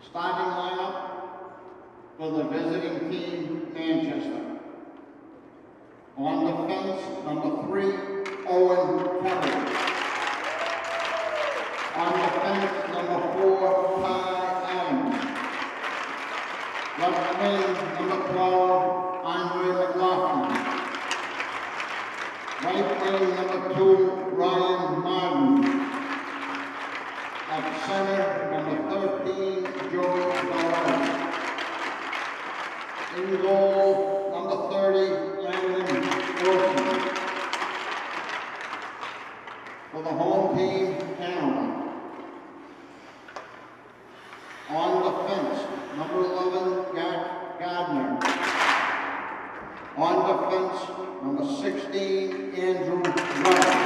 Starting lineup for the visiting team, Manchester. On the fence, number 3, Owen Kelly. On the fence, number 4, Ty Adams. Left wing, number 12, Andre McLaughlin. Right wing, number 2, Ryan Martin. At center, number 13, Joe Flores. In goal, number 30, Landon Wilson. For the home team, Hanover. On the fence, number 11, Jack Gardner. On the fence, number 16, Andrew Wright.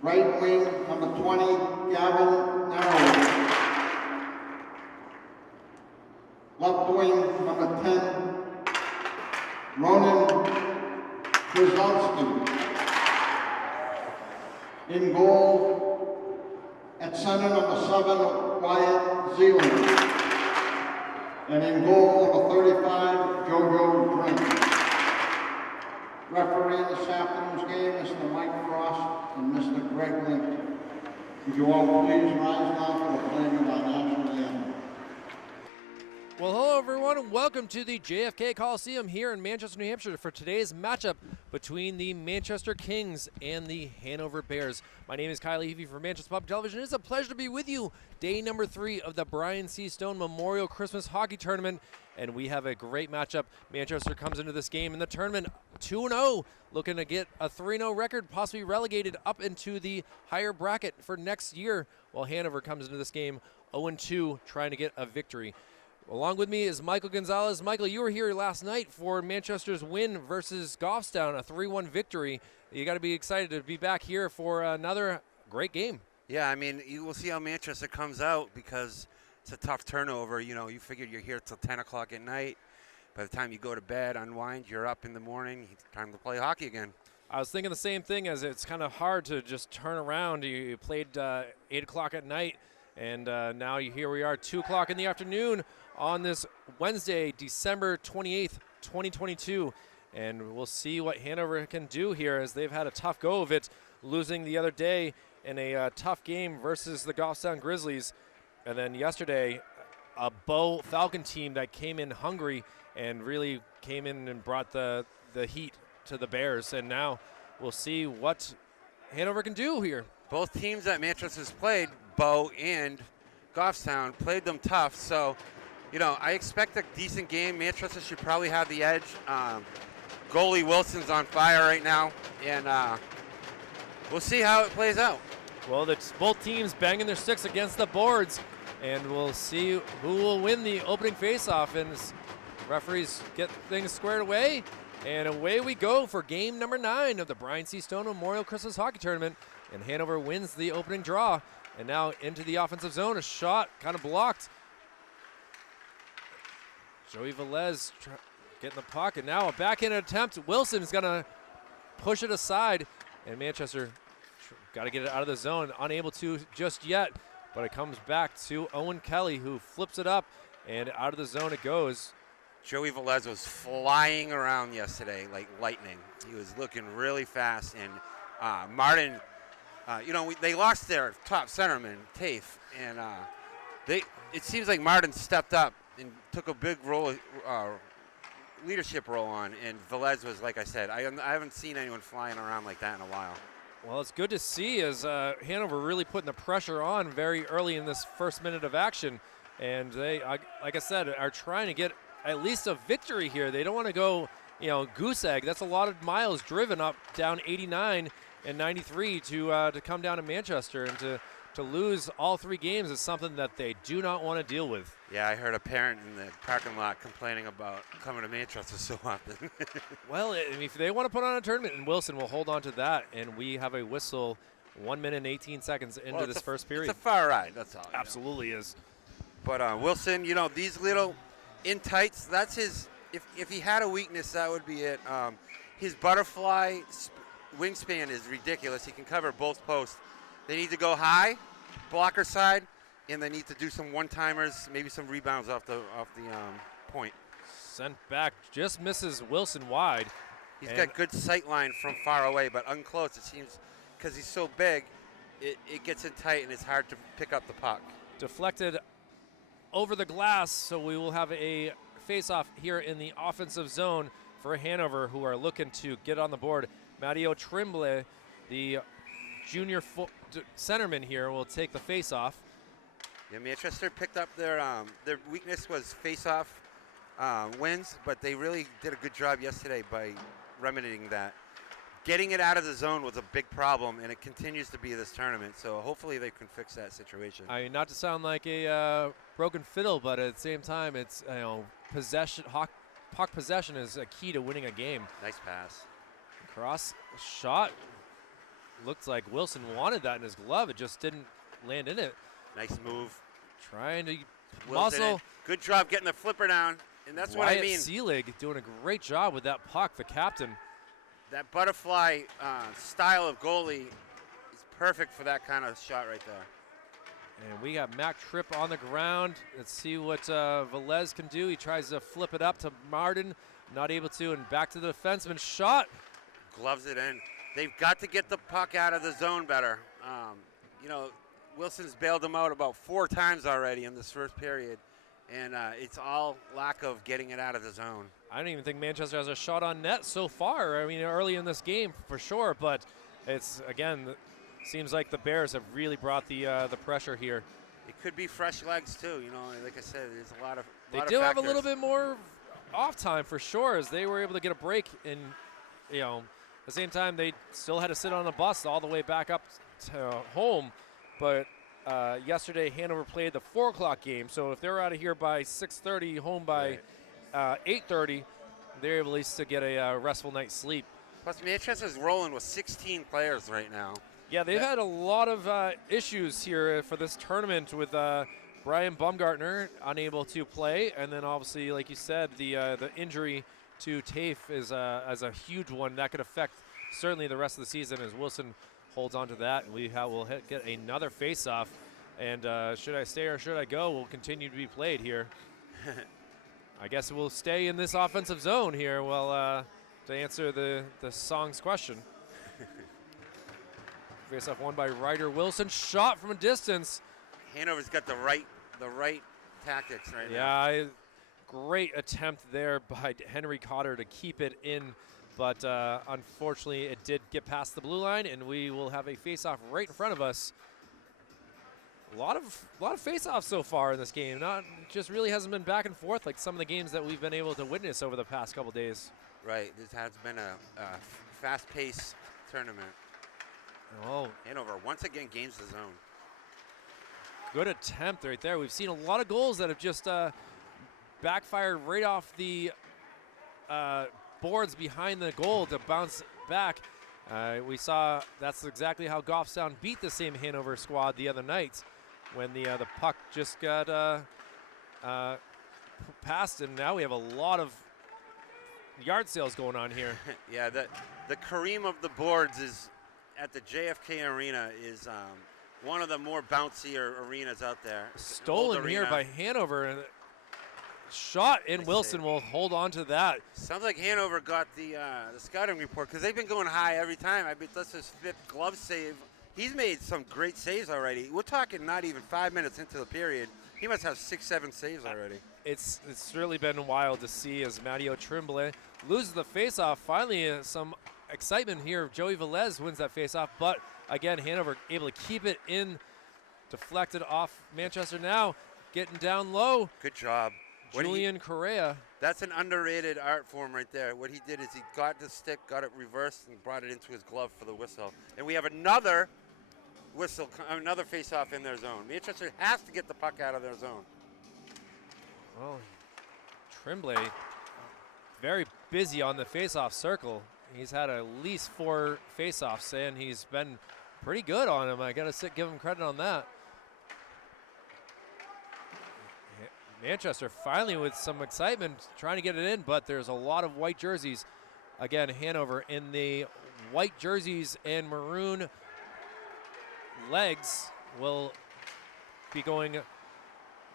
Right wing, number 20, Gavin Narrow. Left wing, number 10, Ronan Krzyzowski. In goal, at center, number 7, Wyatt Zealand. And in goal, number 35, Jojo Drink. Refereeing this afternoon's game, Mr. Mike Frost and Mr. Greg Link. Would you all please rise now for the playing of our national anthem? Well, hello everyone, and welcome to the JFK Coliseum here in Manchester, New Hampshire for today's matchup between the Manchester Kings and the Hanover Bears. My name is Kyle Levy for Manchester Public Television. It's a pleasure to be with you. Day number 3 of the Brian C. Stone Memorial Christmas Hockey Tournament, and we have a great matchup. Manchester comes into this game in the tournament 2-0, looking to get a 3-0 record, possibly relegated up into the higher bracket for next year, while Hanover comes into this game 0-2, trying to get a victory. Along with me is Michael Gonzalez. Michael, you were here last night for Manchester's win versus Goffstown, a 3-1 victory. You got to be excited to be back here for another great game. Yeah, I mean, you will see how Manchester comes out because it's a tough turnover. You know, you figured you're here till 10 o'clock at night. By the time you go to bed, unwind, you're up in the morning. It's time to play hockey again. I was thinking the same thing, as it's kind of hard to just turn around. You played 8 o'clock at night, and now here we are, 2 o'clock in the afternoon on this Wednesday, December 28th, 2022. And we'll see what Hanover can do here, as they've had a tough go of it, losing the other day in a tough game versus the Goffstown Grizzlies. And then yesterday, a Bow Falcon team that came in hungry and really came in and brought the heat to the Bears. And now we'll see what Hanover can do here. Both teams that Manchester's played, Bow and Goffstown, played them tough. So, you know, I expect a decent game. Manchester should probably have the edge. Goalie Wilson's on fire right now, and we'll see how it plays out. Well, it's both teams banging their sticks against the boards, and we'll see who will win the opening faceoff. And referees get things squared away, and away we go for game number 9 of the Brian C. Stone Memorial Christmas Hockey Tournament. And Hanover wins the opening draw, and now into the offensive zone. A shot kind of blocked. Joey Velez getting the puck, and now a backhand attempt. Wilson's going to push it aside, and Manchester got to get it out of the zone. Unable to just yet, but it comes back to Owen Kelly, who flips it up, and out of the zone it goes. Joey Velez was flying around yesterday like lightning. He was looking really fast, and Martin, you know, they lost their top centerman, Tafe, and it seems like Martin stepped up and took a big role, leadership role on, and Velez was, like I said, I haven't seen anyone flying around like that in a while. Well, it's good to see, as Hanover really putting the pressure on very early in this first minute of action, and they, like I said, are trying to get at least a victory here. They don't want to go, you know, goose egg. That's a lot of miles driven up down 89 and 93 to come down to Manchester, and to lose all 3 games is something that they do not want to deal with. Yeah, I heard a parent in the parking lot complaining about coming to Manchester so often. Well, if they want to put on a tournament, and Wilson will hold on to that, and we have a whistle 1 minute and 18 seconds into this first period. It's a far ride, that's all. Absolutely is. But Wilson, you know, these little in tights, that's his, if he had a weakness, that would be it. His butterfly wingspan is ridiculous. He can cover both posts. They need to go high, blocker side, and they need to do some one-timers, maybe some rebounds off the point. Sent back, just misses Wilson wide. He's got good sight line from far away, but unclose, it seems, because he's so big, it gets in tight and it's hard to pick up the puck. Deflected over the glass, so we will have a face-off here in the offensive zone for Hanover, who are looking to get on the board. Matteo Tremblay, the junior centerman here, will take the face-off. Yeah, Manchester picked up their weakness was face-off wins, but they really did a good job yesterday by remedying that. Getting it out of the zone was a big problem, and it continues to be this tournament. So hopefully they can fix that situation. I mean, not to sound like a broken fiddle, but at the same time, it's possession. Puck possession is a key to winning a game. Nice pass. Cross shot. Looked like Wilson wanted that in his glove. It just didn't land in it. Nice move. Trying to Wilson muscle. Good job getting the flipper down, and that's what I mean. Seelig doing a great job with that puck, the captain. That butterfly style of goalie is perfect for that kind of shot right there. And we got Mac Tripp on the ground. Let's see what Velez can do. He tries to flip it up to Martin. Not able to, and back to the defenseman. Shot. Gloves it in. They've got to get the puck out of the zone better. Wilson's bailed them out about 4 times already in this first period, and it's all lack of getting it out of the zone. I don't even think Manchester has a shot on net so far. I mean, early in this game for sure, but it's, again, seems like the Bears have really brought the pressure here. It could be fresh legs too. Like I said, there's a lot of They do have a little bit more off time for sure, as they were able to get a break. And at the same time, they still had to sit on a bus all the way back up to home. But yesterday, Hanover played the 4 o'clock game. So if they're out of here by 6:30, home by 8:30, they're able at least to get a restful night's sleep. Plus, Manchester's rolling with 16 players right now. Yeah, they've had a lot of issues here for this tournament with Brian Baumgartner unable to play, and then obviously, like you said, the injury to Tafe is as a huge one that could affect certainly the rest of the season as Wilson holds on to that. We will get another face-off, and should I stay or should I go will continue to be played here. I guess we'll stay in this offensive zone here. Well, to answer the song's question. Face-off won by Ryder Wilson. Shot from a distance. Hanover's got the right tactics right now. Yeah, great attempt there by Henry Cotter to keep it in, but unfortunately it did get past the blue line, and we will have a face-off right in front of us. A lot of face-offs so far in this game. Just really hasn't been back and forth like some of the games that we've been able to witness over the past couple days. Right, this has been a fast-paced tournament. Oh, Hanover once again gains the zone. Good attempt right there. We've seen a lot of goals that have just backfired right off the boards behind the goal to bounce back. We saw that's exactly how Goffstown beat the same Hanover squad the other night when the puck just got passed, and now we have a lot of yard sales going on here. Yeah, the Kareem of the boards is at the JFK Arena is one of the more bouncier arenas out there. Stolen here by Hanover, and shot in. Wilson will hold on to that. Sounds like Hanover got the scouting report because they've been going high every time. I bet that's his 5th glove save. He's made some great saves already. We're talking not even 5 minutes into the period. He must have 6-7 saves already. It's really been wild to see as Matteo Tremblay loses the faceoff. Finally, some excitement here. Joey Velez wins that faceoff, but again, Hanover able to keep it in, deflected off Manchester now, getting down low. Good job. Julian Correa. That's an underrated art form right there. What he did is he got the stick, got it reversed, and brought it into his glove for the whistle. And we have another whistle, another face-off in their zone. Manchester has to get the puck out of their zone. Well, Tremblay very busy on the face-off circle. He's had at least 4 face-offs, and he's been pretty good on him. I got to give him credit on that. Manchester finally with some excitement trying to get it in, but there's a lot of white jerseys. Again, Hanover in the white jerseys and maroon legs will be going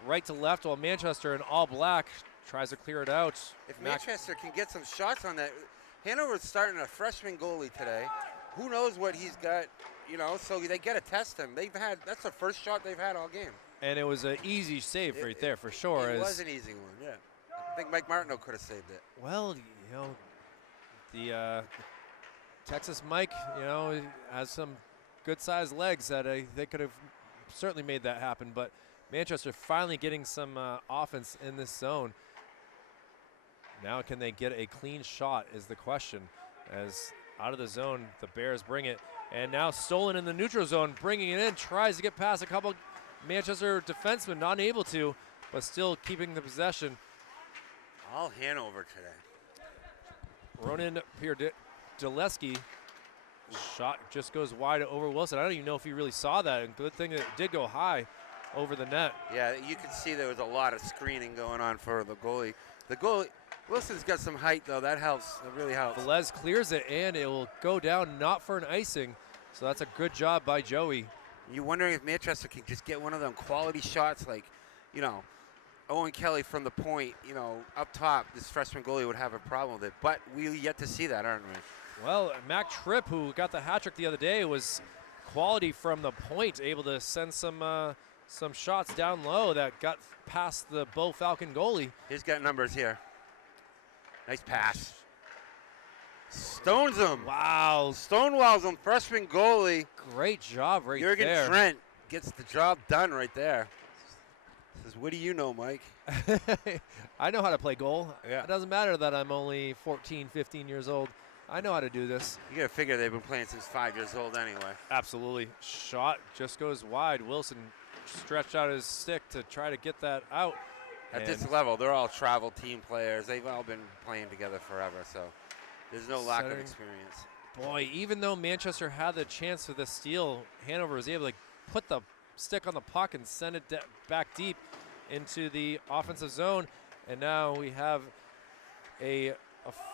right to left, while Manchester in all black tries to clear it out. If Manchester can get some shots on that, Hanover's starting a freshman goalie today. Who knows what he's got, so they got to test him. That's the first shot they've had all game. And it was an easy save right there for sure. It was an easy one, yeah. I think Mike Martineau could have saved it. Well, the Texas Mike, has some good-sized legs that they could have certainly made that happen. But Manchester finally getting some offense in this zone. Now can they get a clean shot is the question. As out of the zone, the Bears bring it. And now Stolen in the neutral zone, bringing it in, tries to get past a couple Manchester defensemen, not able to, but still keeping the possession. All Hanover today. Ronan Pierdaleski shot just goes wide over Wilson. I don't even know if he really saw that. And good thing that it did go high over the net. Yeah, you can see there was a lot of screening going on for the goalie. Wilson's got some height, though. That helps. That really helps. Velez clears it, and it will go down, not for an icing. So that's a good job by Joey. You're wondering if Manchester can just get one of them quality shots like, Owen Kelly from the point, up top. This freshman goalie would have a problem with it. But we're yet to see that, aren't we? Well, Mac Tripp, who got the hat trick the other day, was quality from the point, able to send some shots down low that got past the Bo Falcon goalie. He's got numbers here. Nice pass. Stones him. Wow. Stonewalls him, freshman goalie. Great job right Jurgen there. Trent gets the job done right there. Says, what do you know, Mike? I know how to play goal. Yeah. It doesn't matter that I'm only 14, 15 years old. I know how to do this. You got to figure they've been playing since 5 years old anyway. Absolutely. Shot just goes wide. Wilson stretched out his stick to try to get that out. At this level, they're all travel team players. They've all been playing together forever, so there's no lack of experience. Boy, even though Manchester had the chance for the steal, Hanover was able to put the stick on the puck and send it back deep into the offensive zone. And now we have a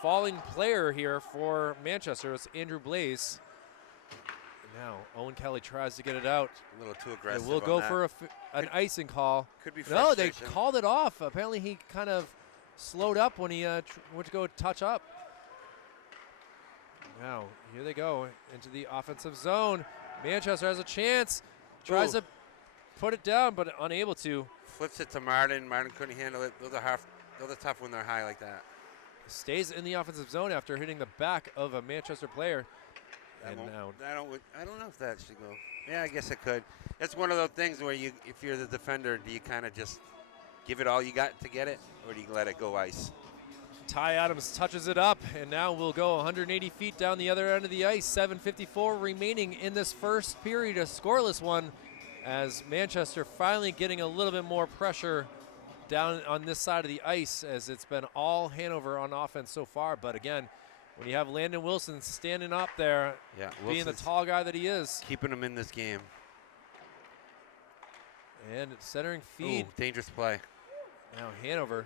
falling player here for Manchester. It's Andrew Blaze. Now Owen Kelly tries to get it out. A little too aggressive. We'll go for an icing call. Could be No, they frustration. called it off. Apparently he kind of slowed up when he went to go touch up. Now, here they go into the offensive zone. Manchester has a chance. Tries to put it down, but unable to. Flips it to Martin. Martin couldn't handle it. Those are tough when they're high like that. Stays in the offensive zone after hitting the back of a Manchester player. I don't know if that should go. Yeah, I guess it could. It's one of those things where if you're the defender, do you kind of just give it all you got to get it, or do you let it go ice? Ty Adams touches it up, and now we'll go 180 feet down the other end of the ice. 7:54 remaining in this first period, a scoreless one, as Manchester finally getting a little bit more pressure down on this side of the ice, as it's been all Hanover on offense so far. But again, when you have Landon Wilson standing up there, being the tall guy that he is. Keeping him in this game. And centering feed. Ooh, dangerous play. Now Hanover.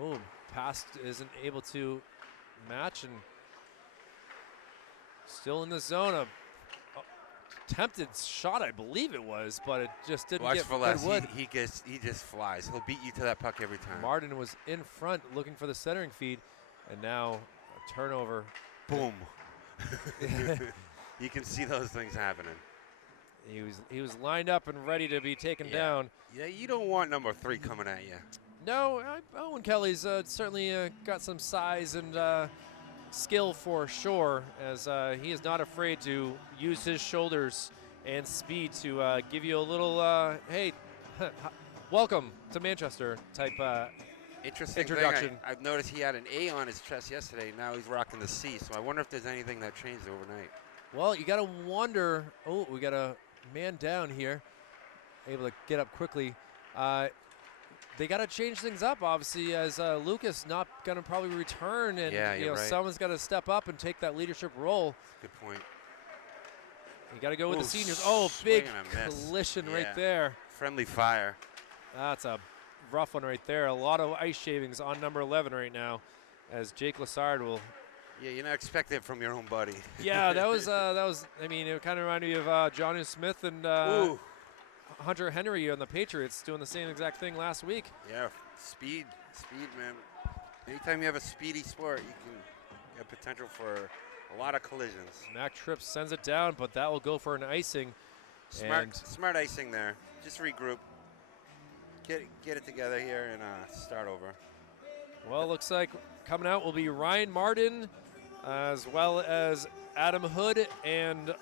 Oh, pass isn't able to match, and still in the zone. A attempted shot, I believe it was, but it just didn't Watch get for good wood. He just flies. He'll beat you to that puck every time. Martin was in front looking for the centering feed, and now a turnover. Boom. You can see those things happening. He was lined up and ready to be taken down. Yeah, you don't want number 3 coming at you. No, Owen Kelly's certainly got some size and skill for sure, as he is not afraid to use his shoulders and speed to give you a little, hey, welcome to Manchester type Interesting introduction. thing, I've noticed he had an A on his chest yesterday. Now he's rocking the C, so I wonder if there's anything that changed overnight. Well, you got to wonder. Oh, we got a man down here, able to get up quickly. They got to change things up, obviously, as Lucas not going to probably return, and right. someone's got to step up and take that leadership role. Good point. You got to go with the seniors. Oh, big swing and a miss. collision right there. Friendly fire. That's a rough one right there. A lot of ice shavings on number 11 right now, as Jake Lassard will. Yeah, you're not expecting it from your own buddy. Yeah, that was. I mean, it kind of reminded me of Johnny Smith and. Ooh. Hunter Henry on the Patriots doing the same exact thing last week. Yeah, speed, man. Anytime you have a speedy sport, you can have potential for a lot of collisions. Mac Tripp sends it down, but that will go for an icing. Smart icing there. Just regroup, get it together here, and start over. Well, it looks like coming out will be Ryan Martin, as well as Adam Hood and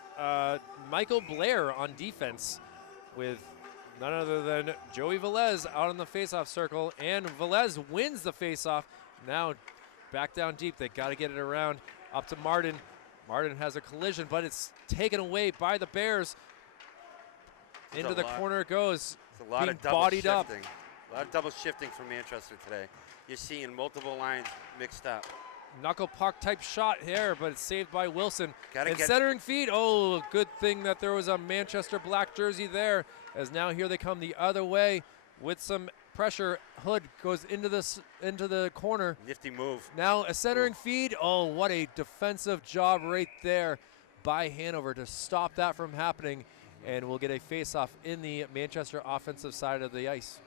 Michael Blair on defense, with none other than Joey Velez out on the faceoff circle, and Velez wins the faceoff. Now back down deep, they got to get it around up to Martin. Martin has a collision, but it's taken away by the Bears. Into the corner it goes. It's a lot of double shifting. A lot of double shifting from Manchester today. You're seeing multiple lines mixed up. Knuckle puck type shot here, but it's saved by Wilson. And centering feed. Oh, good thing that there was a Manchester black jersey there, as now here they come the other way with some pressure. Hood goes into the corner. Nifty move. Now a centering feed. Oh, what a defensive job right there by Hanover to stop that from happening. And we'll get a face-off in the Manchester offensive side of the ice.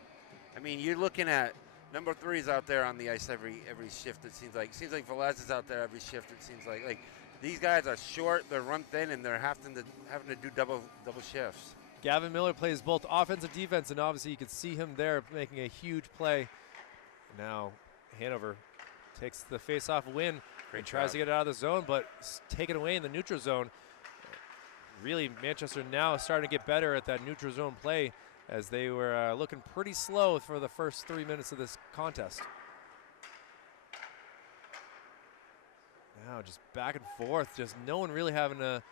I mean, you're looking at number 3's out there on the ice every shift. It seems like Velez is out there every shift. It seems like these guys are short, they're run thin, and they're having to do double shifts. Gavin Miller plays both offense and defense, and obviously you can see him there making a huge play. Now Hanover takes the face-off win and tries to get it out of the zone, but taken away in the neutral zone. Really, Manchester now starting to get better at that neutral zone play, as they were looking pretty slow for the first 3 minutes of this contest. Now just back and forth, just no one really having a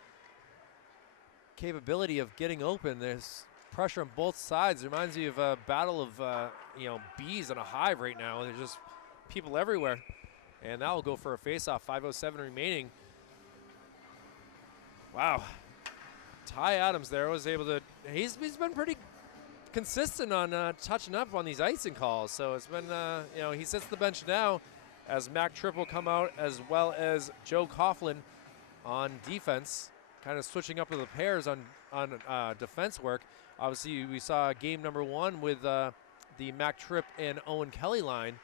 capability of getting open. There's pressure on both sides. It reminds me of a battle of bees on a hive right now. There's just people everywhere. And that will go for a face-off, 5:07 remaining. Wow. Ty Adams there was able to, he's been pretty consistent on touching up on these icing calls. So it's been, he sits the bench now as Mac Tripp will come out, as well as Joe Coughlin on defense, kind of switching up to the pairs on defense work. Obviously, we saw game number 1 with the Mac Tripp and Owen Kelly line.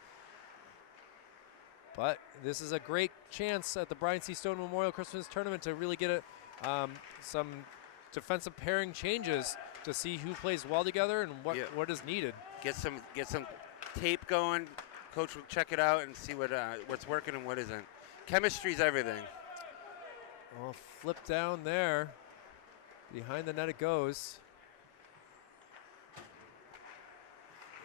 But this is a great chance at the Brian C. Stone Memorial Christmas Tournament to really get some defensive pairing changes to see who plays well together and what is needed. Get some tape going. Coach will check it out and see what's working and what isn't. Chemistry's everything. Well, flip down there. Behind the net it goes.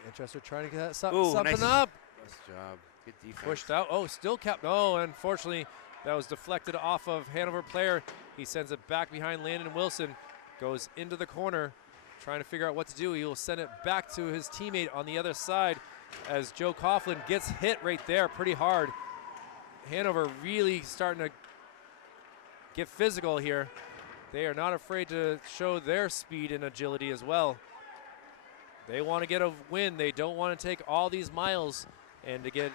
Manchester trying to get something up. Nice job. Good defense. Pushed out. Oh, still kept. Oh, unfortunately, that was deflected off of Hanover player. He sends it back behind Landon Wilson. Goes into the corner, trying to figure out what to do. He will send it back to his teammate on the other side as Joe Coughlin gets hit right there pretty hard. Hanover really starting to get physical here. They are not afraid to show their speed and agility as well. They want to get a win. They don't want to take all these miles and to get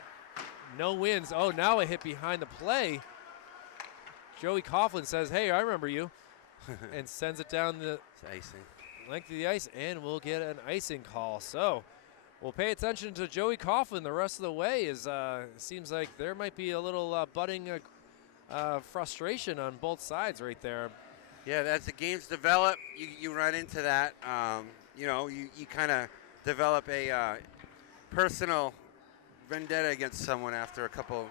no wins. Oh, now a hit behind the play. Joey Coughlin says, hey, I remember you, and sends it down the length of the ice, and we'll get an icing call. So we'll pay attention to Joey Coughlin the rest of the way. It seems like there might be a little budding frustration on both sides right there. Yeah, as the games develop, you run into that. You kind of develop a personal vendetta against someone after a couple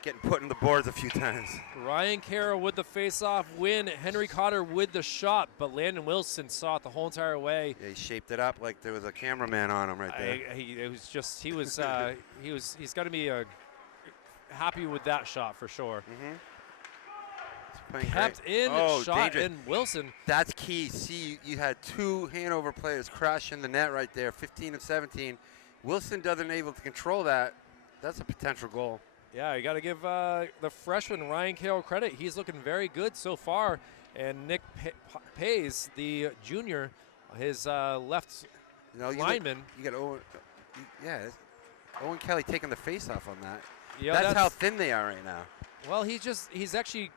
getting put in the boards a few times. Ryan Carroll with the face-off win. Henry Cotter with the shot, but Landon Wilson saw it the whole entire way. Yeah, he shaped it up like there was a cameraman on him right there. He's got to be happy with that shot for sure. Kept in, shot dangerous. in Wilson. That's key. See, you had 2 Hanover players crash in the net right there, 15 of 17. Wilson doesn't able to control that. That's a potential goal. Yeah, you got to give the freshman Ryan Carroll credit. He's looking very good so far. And Nick Pays, the junior, his left lineman. You got Owen. Owen Kelly taking the face off on that. Yeah, that's how thin they are right now. Well, he's actually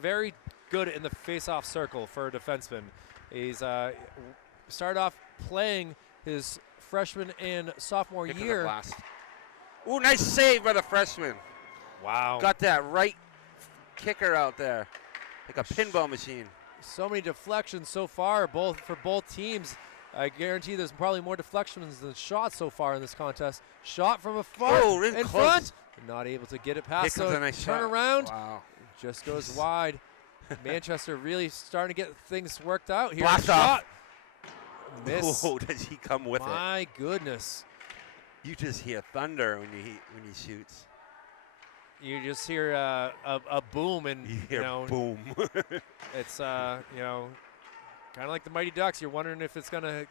very good in the face-off circle for a defenseman. He's started off playing his freshman and sophomore Kick of the year. blast. Ooh, nice save by the freshman. Wow. Got that right kicker out there, like a pinball machine. So many deflections so far, for both teams. I guarantee there's probably more deflections than shots so far in this contest. Shot from afar, Oh, in in close. front, not able to get it past. Here comes So a nice turn shot. around, Wow. just goes wide. Manchester really starting to get things worked out here. Blast Shot, off. miss. Oh, does he come with it? My goodness. You just hear thunder when he shoots. You just hear a boom, and You hear boom. it's kind of like the Mighty Ducks. You're wondering if it's gonna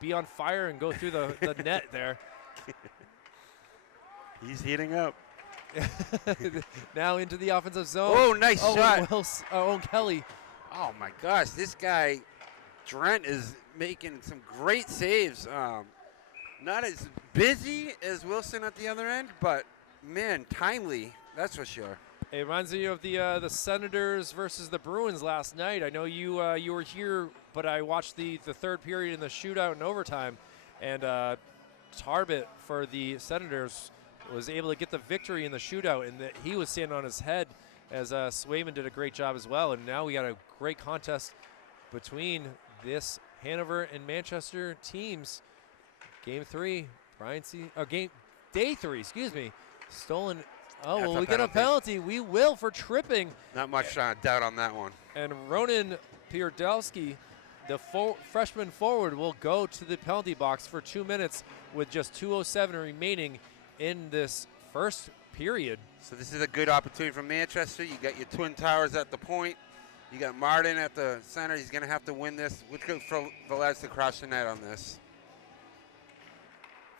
be on fire and go through the net there. He's heating up. Now into the offensive zone. Oh, nice shot. Owen Kelly. Oh my gosh, this guy Drent is making some great saves. Not as busy as Wilson at the other end, but man, timely. That's for sure. It reminds me of the Senators versus the Bruins last night. I know you were here, but I watched the third period in the shootout and overtime, and Tarbett for the Senators was able to get the victory in the shootout, and he was standing on his head as Swayman did a great job as well. And now we got a great contest between this Hanover and Manchester teams. Game day three, excuse me. Stolen. Oh, That's well, a we get a penalty. penalty. We will for tripping. Not much doubt on that one. And Ronan Pierdowski, the freshman forward, will go to the penalty box for 2 minutes with just 2:07 remaining in this first period. So this is a good opportunity for Manchester. You got your Twin Towers at the point. You got Martin at the center. He's going to have to win this. Let's go for Velez to cross the net on this.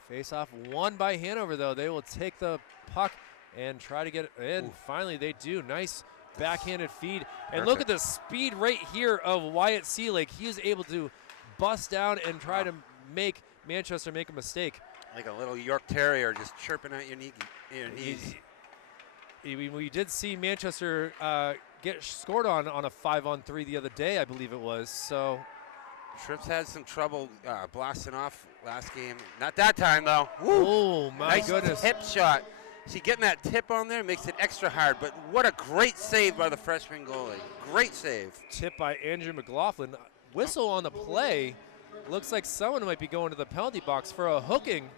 Face-off won by Hanover, though. They will take the puck and try to get it in. Ooh. Finally, they do. Nice backhanded feed. And look at Perfect. the speed right here of Wyatt Seelig. He is able to bust down and try to make Manchester make a mistake. Like a little York Terrier just chirping at your knees. We did see Manchester get scored on a 5-on-3 the other day, I believe it was. So Trips had some trouble blasting off last game. Not that time, though. Woo. oh my Nice goodness. tip shot. See, getting that tip on there makes it extra hard, but what a great save by the freshman goalie. Great save. Tip by Andrew McLaughlin. Whistle on the play. Looks like someone might be going to the penalty box for a hooking.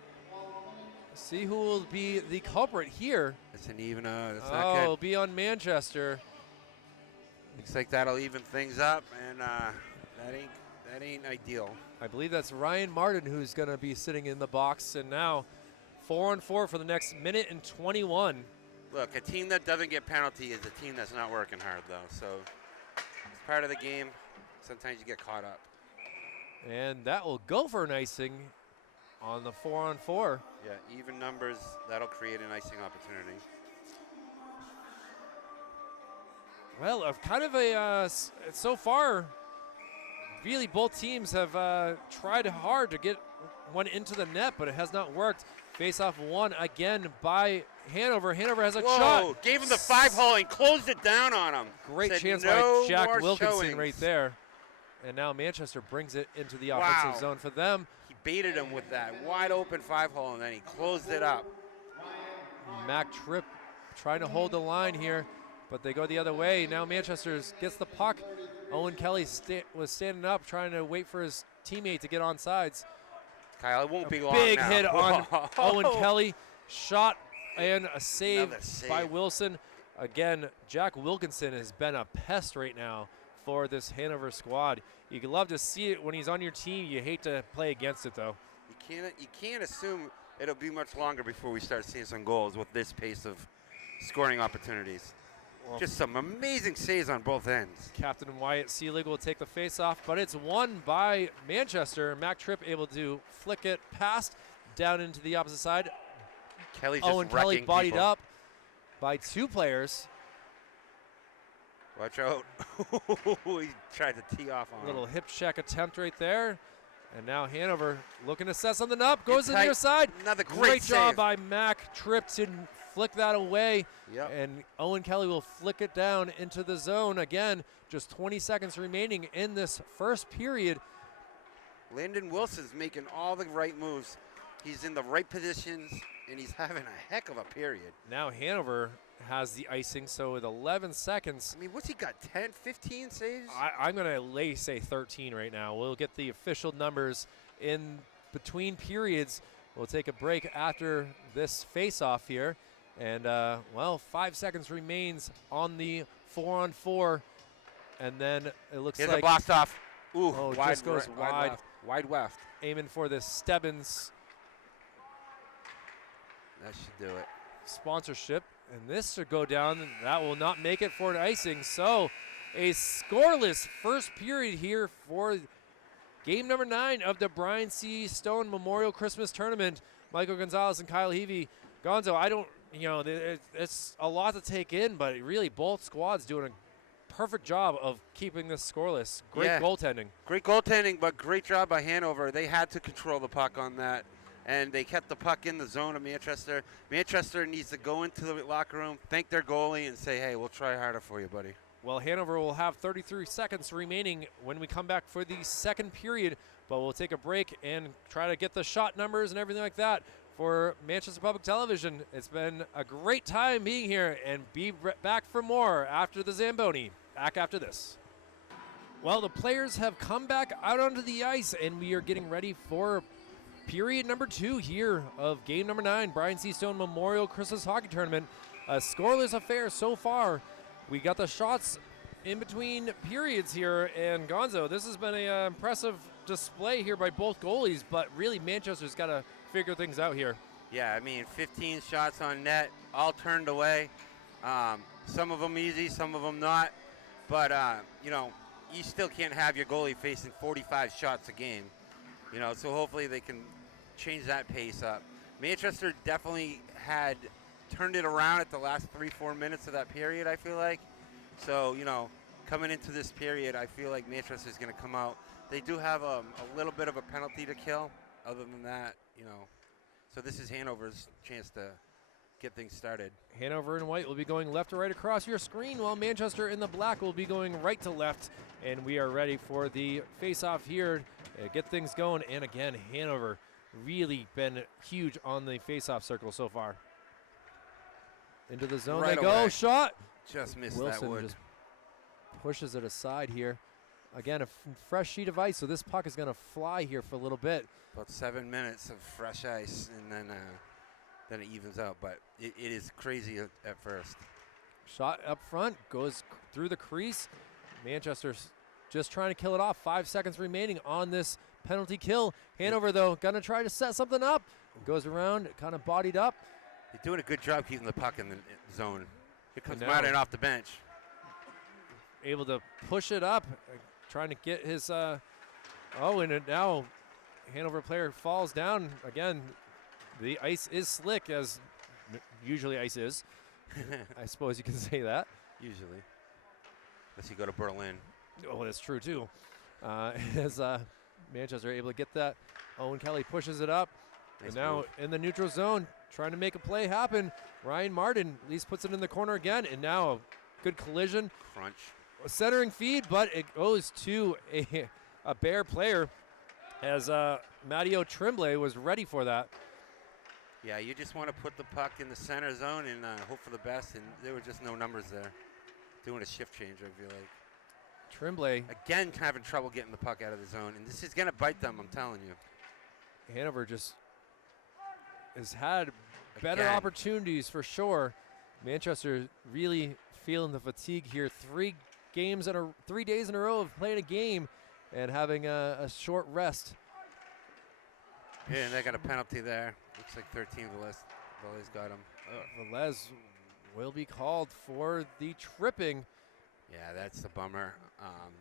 See who will be the culprit here. It's an even, that's Oh, not it'll good. be on Manchester. Looks like that'll even things up, and that ain't ideal. I believe that's Ryan Martin who's going to be sitting in the box. And now 4-on-4 for the next minute and 21. Look, a team that doesn't get penalty is a team that's not working hard, though. So it's part of the game. Sometimes you get caught up. And that will go for an icing on the 4-on-4. Yeah, even numbers, that'll create an icing opportunity. Well, kind of a so far, really both teams have tried hard to get one into the net, but it has not worked. Face-off won again by Hanover. Hanover has a shot. Gave him the 5-hole and closed it down on him. Great Said chance no by Jack more Wilkinson showings. right there. And now Manchester brings it into the offensive Wow. zone for them. He baited him with that wide open 5-hole, and then he closed it up. Mac Tripp trying to hold the line here, but they go the other way. Now Manchester gets the puck. Owen Kelly was standing up trying to wait for his teammate to get on sides. Kyle, it won't be long Big now. hit on Owen Kelly. Shot and a save Another save. by Wilson. Again, Jack Wilkinson has been a pest right now for this Hanover squad. You can love to see it when he's on your team. You hate to play against it, though. You can't assume it'll be much longer before we start seeing some goals with this pace of scoring opportunities. Well, Just some amazing saves on both ends. Captain Wyatt Seelig will take the face-off, but it's won by Manchester. Mac Tripp able to flick it past down into the opposite side. Kelly just Owen Kelly wrecking bodied people. up by two players. Watch out. He tried to tee off on Little him. hip check attempt right there. And now Hanover looking to set something up. Goes to the tight. near side. Another great job save. by Mac Tripp to flick that away. Yep. And Owen Kelly will flick it down into the zone. Again, just 20 seconds remaining in this first period. Landon Wilson's making all the right moves. He's in the right positions, and he's having a heck of a period. Now Hanover has the icing, so with 11 seconds. I mean, what's he got, 10, 15 saves? I'm going to say 13 right now. We'll get the official numbers in between periods. We'll take a break after this face-off here. And, 5 seconds remains on the 4-on-4. And then it looks Here's like a blast off. Ooh, wide, just goes wide. Wide left. Aiming for the Stebbins That should do it. sponsorship. And this should go down. That will not make it for an icing. So a scoreless first period here for game number 9 of the Brian C. Stone Memorial Christmas Tournament. Michael Gonzalez and Kyle Heavey. Gonzo, it's a lot to take in, but really both squads doing a perfect job of keeping this scoreless. Great goaltending. Great goaltending, but great job by Hanover. They had to control the puck on that, and they kept the puck in the zone of Manchester. Manchester needs to go into the locker room, thank their goalie, and say, hey, we'll try harder for you, buddy. Well, Hanover will have 33 seconds remaining when we come back for the second period, but we'll take a break and try to get the shot numbers and everything like that for Manchester Public Television. It's been a great time being here, and be back for more after the Zamboni. Back after this. Well, the players have come back out onto the ice, and we are getting ready for period number 2 here of game number 9, Brian C. Stone Memorial Christmas Hockey Tournament. A scoreless affair so far. We got the shots in between periods here, and Gonzo, this has been an impressive display here by both goalies, but really Manchester's got to figure things out here. Yeah, I mean, 15 shots on net, all turned away. Some of them easy, some of them not. But, you still can't have your goalie facing 45 shots a game. So hopefully they can change that pace up. Manchester definitely had turned it around at the last 3-4 minutes of that period, I feel like. So, coming into this period, I feel like Manchester's going to come out. They do have a little bit of a penalty to kill. Other than that, so this is Hanover's chance to get things started. Hanover in white will be going left to right across your screen, while Manchester in the black will be going right to left. And we are ready for the face-off here. Get things going. And again, Hanover really been huge on the face-off circle so far. Into the zone Right they go. away. Shot. Just missed Wilson that wood. just pushes it aside here. Again, a fresh sheet of ice, so this puck is going to fly here for a little bit. About 7 minutes of fresh ice, and then it evens out. But it is crazy at first. Shot up front, goes through the crease. Manchester's just trying to kill it off. 5 seconds remaining on this penalty kill. Hanover, though, going to try to set something up. Goes around, kind of bodied up. They're doing a good job keeping the puck in the zone. Here comes now- Martin off the bench. Able to push it up, trying to get his, and now Hanover player falls down. Again, the ice is slick, as usually ice is. I suppose you can say that. Usually. Unless you go to Berlin. Oh, that's true, too. As Manchester able to get that. Owen Kelly pushes it up. Nice And now move. in the neutral zone, trying to make a play happen. Ryan Martin at least puts it in the corner again, and now a good collision. Crunch. A centering feed, but it goes to a Bear player, as Matteo Tremblay was ready for that. Yeah, you just want to put the puck in the center zone and hope for the best, and there were just no numbers there. Doing a shift change, I feel like. Tremblay, Again, having trouble getting the puck out of the zone, and this is going to bite them, I'm telling you. Hanover just has had better Again. opportunities for sure. Manchester really feeling the fatigue here. 3 days in a row of playing a game and having a short rest. Yeah, and they got a penalty there. Looks like 13 Velez got him. Velez will be called for the tripping. Yeah, that's the bummer.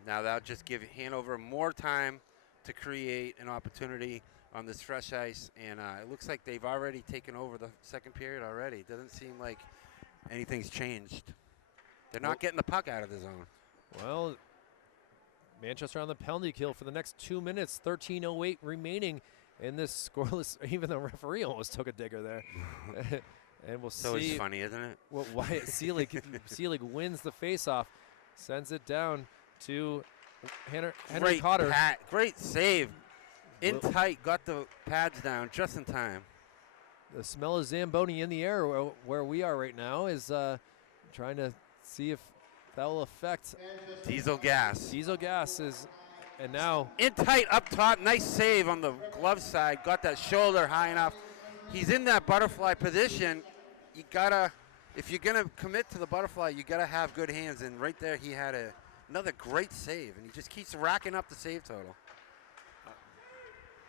Now that'll just give Hanover more time to create an opportunity on this fresh ice, and it looks like they've already taken over the second period already. Doesn't seem like anything's changed. They're not getting the puck out of the zone. Well, Manchester on the penalty kill for the next 2 minutes. 13:08 remaining in this scoreless. Even the referee almost took a digger there. And we'll So see it's funny, isn't it? what Wyatt Seelig wins the faceoff, sends it down to Henry Great Cotter. Great save. In tight, got the pads down just in time. The smell of Zamboni in the air where we are right now is trying to see if that will affect Diesel gas. diesel gas is, and now In tight up top, nice save on the glove side. Got that shoulder high enough. He's in that butterfly position. You gotta, if you're gonna commit to the butterfly, you gotta have good hands. And right there, he had another great save, and he just keeps racking up the save total.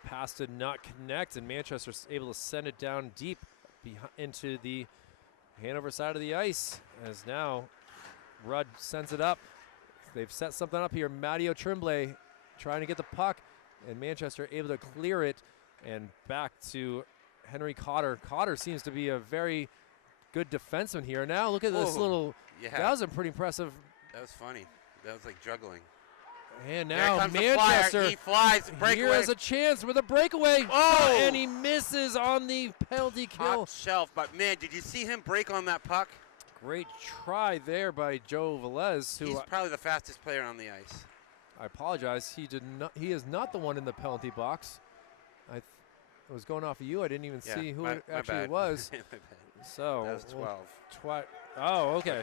pass did not connect, and Manchester's able to send it down deep into the Hanover side of the ice. As now Rudd sends it up. They've set something up here. Matteo Tremblay trying to get the puck, and Manchester able to clear it, and back to Henry Cotter. Cotter seems to be a very good defenseman here. Now look at this little, that was a pretty impressive. That was funny. That was like juggling. And There now comes the Manchester, flyer. He flies, breakaway. here's a chance with a breakaway. Oh! And he misses on the penalty kill. Top shelf, but man, did you see him break on that puck? Great try there by Joe Velez, who He's probably the fastest player on the ice. I apologize. He did not. He is not the one in the penalty box. I was going off of you. I didn't even see who it actually was. My bad. So That was 12. Oh, okay.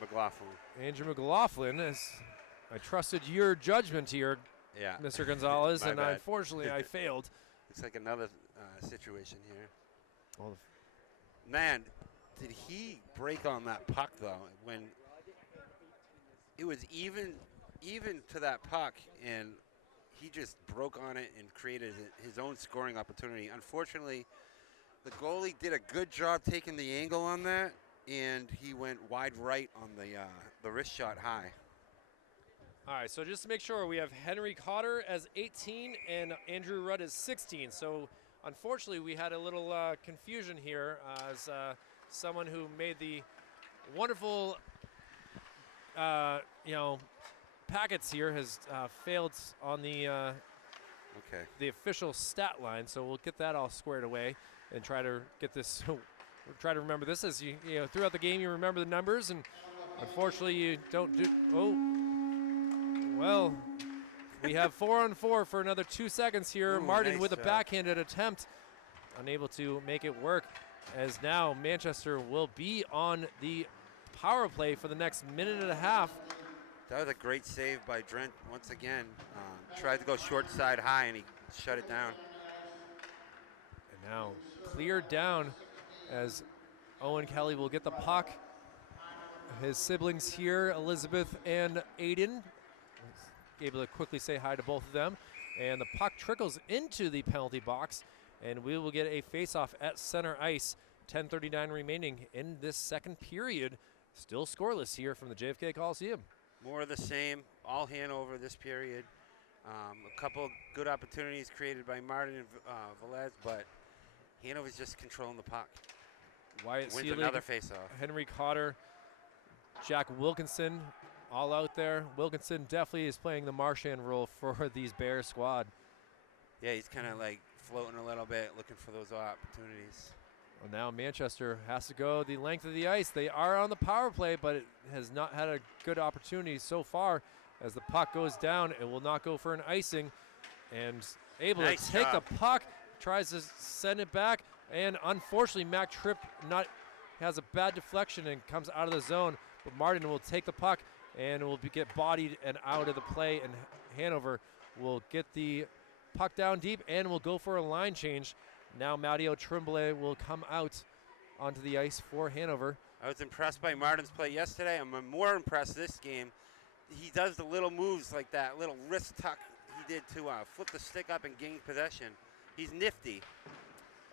McLaughlin. Andrew McLaughlin is. I trusted your judgment here, Yeah. Mr. Gonzalez, My and bad. unfortunately I failed. Looks like another situation here. Well, Man, did he break on that puck though? When it was even to that puck, and he just broke on it and created his own scoring opportunity. Unfortunately, the goalie did a good job taking the angle on that, and he went wide right on the wrist shot high. all right, so just to make sure, we have Henry Cotter as 18 and Andrew Rudd as 16. So unfortunately, we had a little confusion here as someone who made the wonderful, packets here has failed on the official stat line. So we'll get that all squared away and try to get this. Try to remember this as you know throughout the game. You remember the numbers, and unfortunately, you don't do. Oh. Well, we have 4-on-4 for another 2 seconds here. Ooh, Martin nice with a job. backhanded attempt, unable to make it work, as now Manchester will be on the power play for the next minute and a half. That was a great save by Drent once again. Tried to go short side high, and he shut it down. And now cleared down as Owen Kelly will get the puck. His siblings here, Elizabeth and Aiden, able to quickly say hi to both of them. And the puck trickles into the penalty box, and we will get a face-off at center ice. 10:39 remaining in this second period. Still scoreless here from the JFK Coliseum. More of the same, all Hanover this period. A couple good opportunities created by Martin and Velez, but Hanover's just controlling the puck. Wyatt Wins Seelig, another faceoff. Henry Cotter, Jack Wilkinson, all out there. Wilkinson definitely is playing the Marchand role for these Bears squad. Yeah, he's kind of like floating a little bit, looking for those opportunities. Well, now Manchester has to go the length of the ice. They are on the power play, but it has not had a good opportunity so far. As the puck goes down, it will not go for an icing. And able Nice to take job. the puck, tries to send it back. And unfortunately, Mac Tripp has a bad deflection and comes out of the zone. But Martin will take the puck and will get bodied and out of the play. And Hanover will get the puck down deep and will go for a line change. Now Matteo Tremblay will come out onto the ice for Hanover. I was impressed by Martin's play yesterday. I'm more impressed this game. He does the little moves like that, little wrist tuck he did to flip the stick up and gain possession. He's nifty.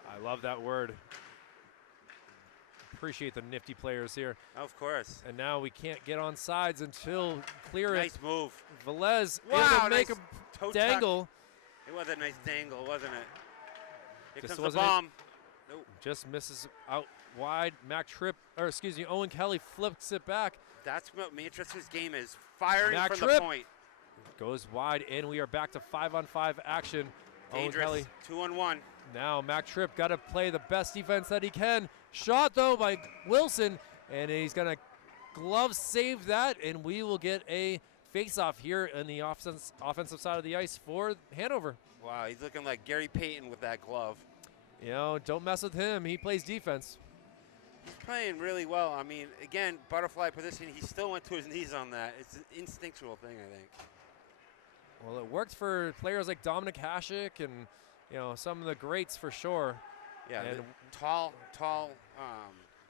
I love that word. Appreciate the nifty players here. Of course. And now we can't get on sides until clear Nice it. move. Velez Wow, able to make nice a toe tuck. dangle. It was a nice dangle, wasn't it? Here Just comes the wasn't it. bomb. Nope. Just misses out wide. Owen Kelly flips it back. That's what Manchester's game is. Firing Mac from the Tripp. point. Goes wide, and we are back to 5-on-5 action. Owen Kelly. Dangerous. 2-on-1. Now Mac Tripp got to play the best defense that he can. Shot, though, by Wilson, and he's going to glove save that, and we will get a face-off here in the offensive side of the ice for Hanover. Wow, he's looking like Gary Payton with that glove. You know, don't mess with him. He plays defense. He's playing really well. I mean, again, butterfly position. He still went to his knees on that. It's an instinctual thing, I think. Well, it worked for players like Dominic Hasek and, you know, some of the greats for sure. Yeah, and the tall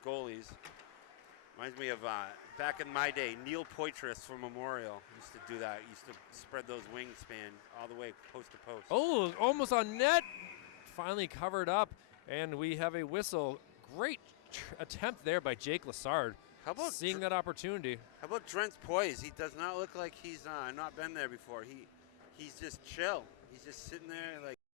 goalies. Reminds me of back in my day, Neil Poitras from Memorial used to do that. He used to spread those wingspan all the way post to post. Oh, almost on net. Finally covered up, and we have a whistle. Great attempt there by Jake Lassard. How about seeing that opportunity? How about Drent's poise? He does not look like he's not been there before. He's just chill. He's just sitting there like